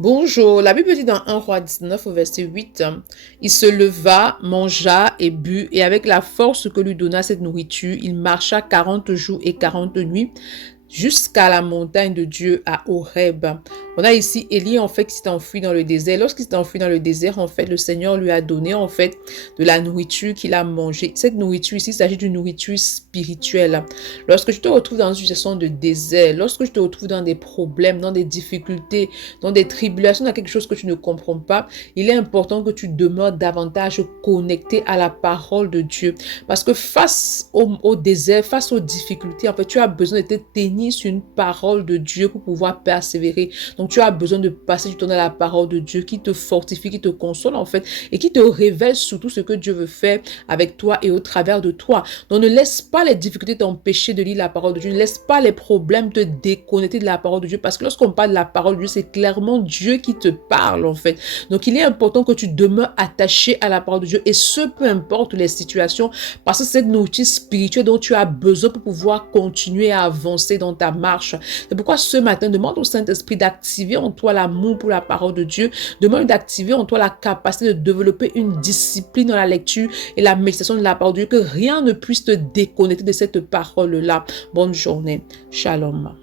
Bonjour, la Bible dit dans 1 Roi 19 au verset 8, il se leva, mangea et but, et avec la force que lui donna cette nourriture, il marcha 40 jours et 40 nuits jusqu'à la montagne de Dieu à Horeb. On a ici Élie en fait qui s'est enfui dans le désert. Lorsqu'il s'est enfui dans le désert, en fait, le Seigneur lui a donné en fait de la nourriture qu'il a mangée. Cette nourriture ici, il s'agit d'une nourriture spirituelle. Lorsque je te retrouve dans une situation de désert, lorsque je te retrouve dans des problèmes, dans des difficultés, dans des tribulations, dans quelque chose que tu ne comprends pas, il est important que tu demeures davantage connecté à la parole de Dieu. Parce que face au désert, face aux difficultés, en fait, tu as besoin de te tenir sur une parole de Dieu pour pouvoir persévérer. Donc, tu as besoin de passer du temps dans la parole de Dieu qui te fortifie, qui te console, en fait, et qui te révèle surtout ce que Dieu veut faire avec toi et au travers de toi. Donc, ne laisse pas les difficultés t'empêcher de lire la parole de Dieu. Ne laisse pas les problèmes te déconnecter de la parole de Dieu. Parce que lorsqu'on parle de la parole de Dieu, c'est clairement Dieu qui te parle, en fait. Donc, il est important que tu demeures attaché à la parole de Dieu. Et ce, peu importe les situations, parce que c'est cette nourriture spirituelle dont tu as besoin pour pouvoir continuer à avancer dans ta marche. C'est pourquoi ce matin, demande au Saint-Esprit d'activer en toi l'amour pour la parole de Dieu. Demande d'activer en toi la capacité de développer une discipline dans la lecture et la méditation de la parole de Dieu, que rien ne puisse te déconnecter de cette parole-là. Bonne journée. Shalom.